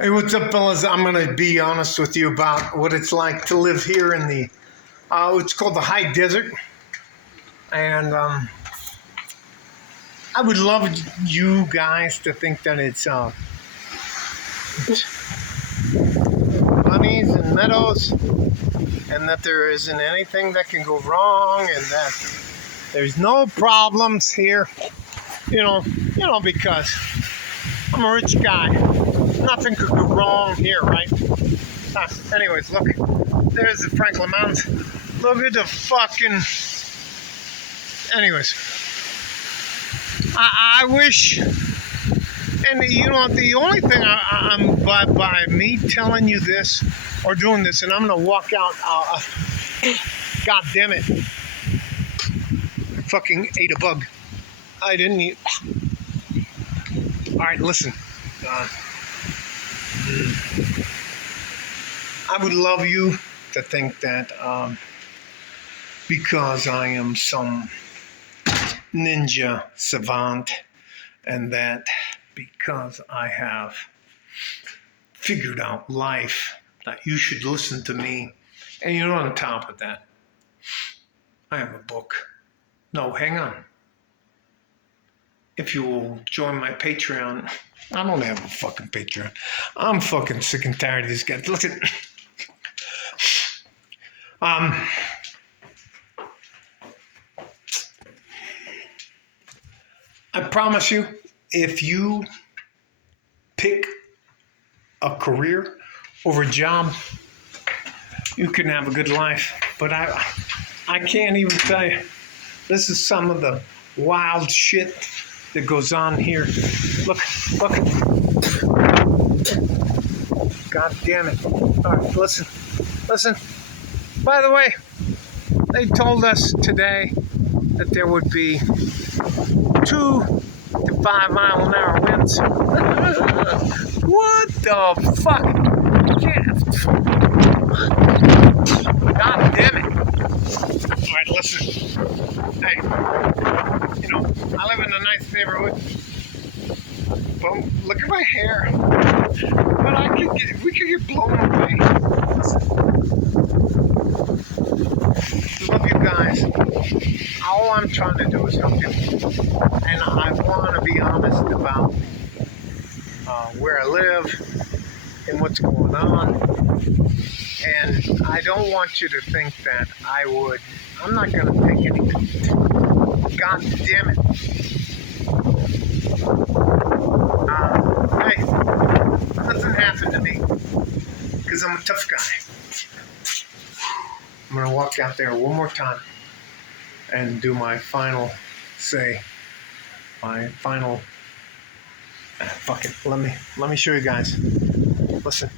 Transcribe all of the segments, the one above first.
Hey, what's up, fellas? I'm going to be honest with you about what it's like to live here in the, it's called the high desert. And I would love you guys to think that it's bunnies and meadows and that there isn't anything that can go wrong and that there's no problems here. Because I'm a rich guy. Nothing could go wrong here, right? Anyways, look, there's the Franklin Mountains. Look at the fucking. Anyways, I wish, and the only thing I'm by me telling you this or doing this, and I'm gonna walk out. God damn it! I fucking ate a bug. I didn't eat. All right, listen. I would love you to think that because I am some ninja savant and that because I have figured out life that you should listen to me. And on top of that, I have a book. No, hang on. If you will join my Patreon, I don't have a fucking Patreon. I'm fucking sick and tired of these guys. Listen. I promise you, if you pick a career over a job, you can have a good life. But I can't even tell you. This is some of the wild shit that goes on here. Look. God damn it. All right, listen. By the way, they told us today that there would be 2 to 5 mile an hour winds. What the fuck? God damn it. All right, listen. Hey, I live in a nice neighborhood. Well, look at my hair. But we could get blown away. Love you guys. All I'm trying to do is help you. And I want to be honest about where I live and what's going on. And I don't want you to think that I'm not going to take any. God damn it. Hey, nothing happened to me because I'm a tough guy. I'm going to walk out there one more time and do my final fuck it. Let me show you guys. Listen,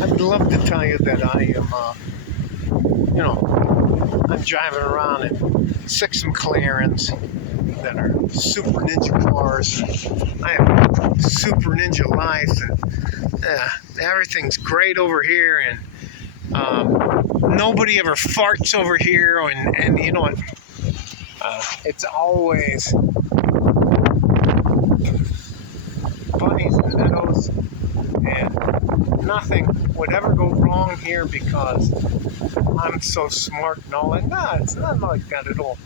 I'd love to tell you that I am, I'm driving around in 6 McLarens that are super ninja cars. I have a super ninja life, and everything's great over here, and nobody ever farts over here, and you know what? It's always bunnies and meadows, and nothing would ever go wrong here because I'm so smart and all that. No, it's not like that at all.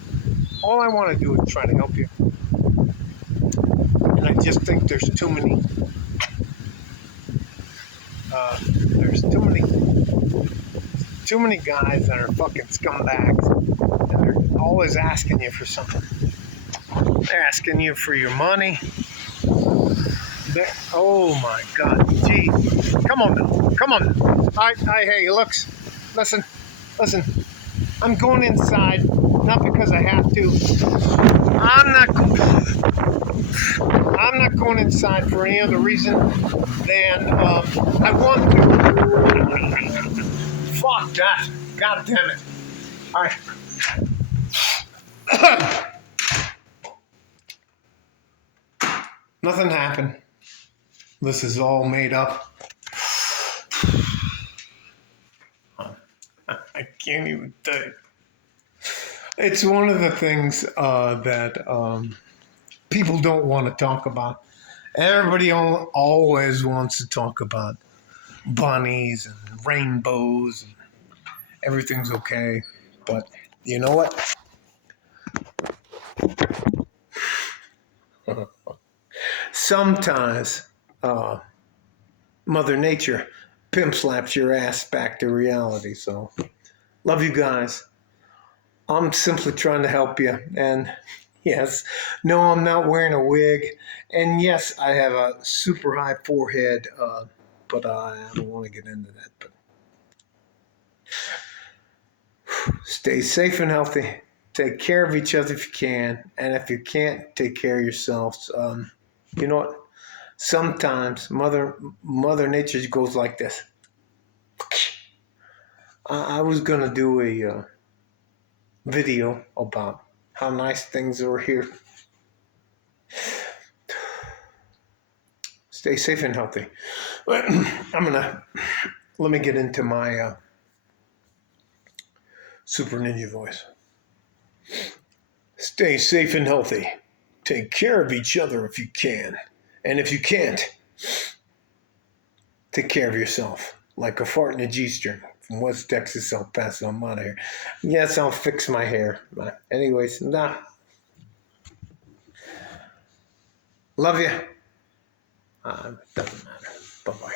All I want to do is try to help you. And I just think there's too many guys that are fucking scumbags and they're always asking you for something. They're asking you for your money. Oh my God, gee, come on now. Hey, listen, I'm going inside, not because I have to. I'm not going inside for any other reason than I want to. Fuck that. God damn it. All right. Nothing happened. This is all made up. I can't even tell you. It's one of the things that people don't want to talk about. Everybody always wants to talk about bunnies and rainbows and everything's okay. But you know what? Sometimes uh, Mother Nature pimp slaps your ass back to reality. So, love you guys. I'm simply trying to help you. And yes, no, I'm not wearing a wig. And yes, I have a super high forehead, but I don't want to get into that. But stay safe and healthy. Take care of each other if you can. And if you can't, take care of yourselves. You know what? Sometimes Mother Nature goes like this. I was going to do a video about how nice things are here. Stay safe and healthy. Let me get into my super ninja voice. Stay safe and healthy. Take care of each other if you can. And if you can't, take care of yourself. Like a fart in a G-string. From West Texas, El Paso, I'm out of here. Yes, I'll fix my hair. Anyways, nah. Love you. Doesn't matter. Bye-bye.